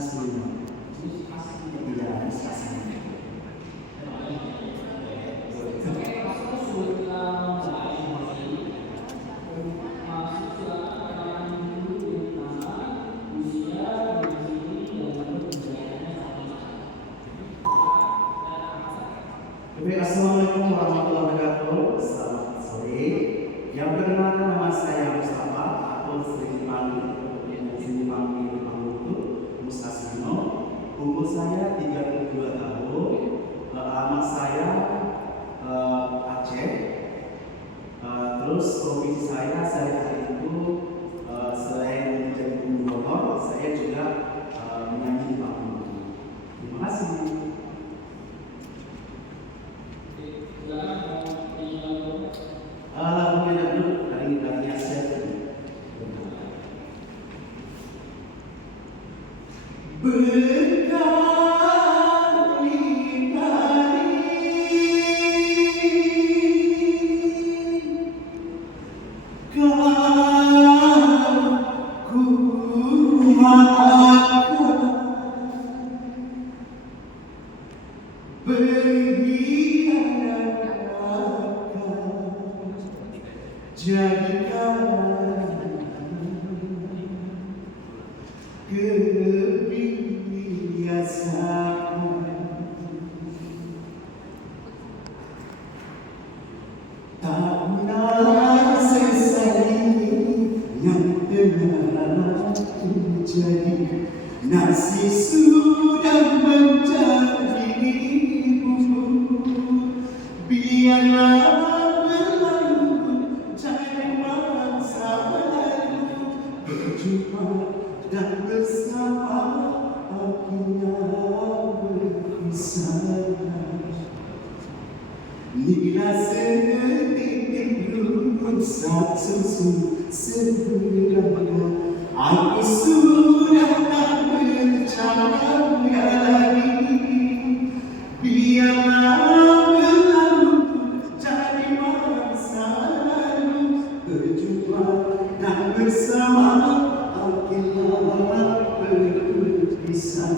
Mustasino. Iya, Mustasino. Oke, assalamualaikum warahmatullahi wabarakatuh. Selamat sore. Yang perkenalkan nama saya Mustafa atau sering dipanggil Mustasino. Umur saya 32 tahun. Alamat saya Aceh. Terus profesi saya sehari-hari itu selain menjadi guru honor, saya juga menyanyi di panggung. Terima kasih. Lagunya dulu dari Asia. Jadikan kebiasaan, tak pernah sesali yang telah terjadi. Nasi sudah menjadi bubur, biarlah berjumpa dan bersama akhirnya berpisah. Inilah sedetik rindu satu sebulan. Aku sudah tak percaya lagi. Biarlah berlalu jadi masa lalu. Berjumpa dan bersama akhirnya berpisah.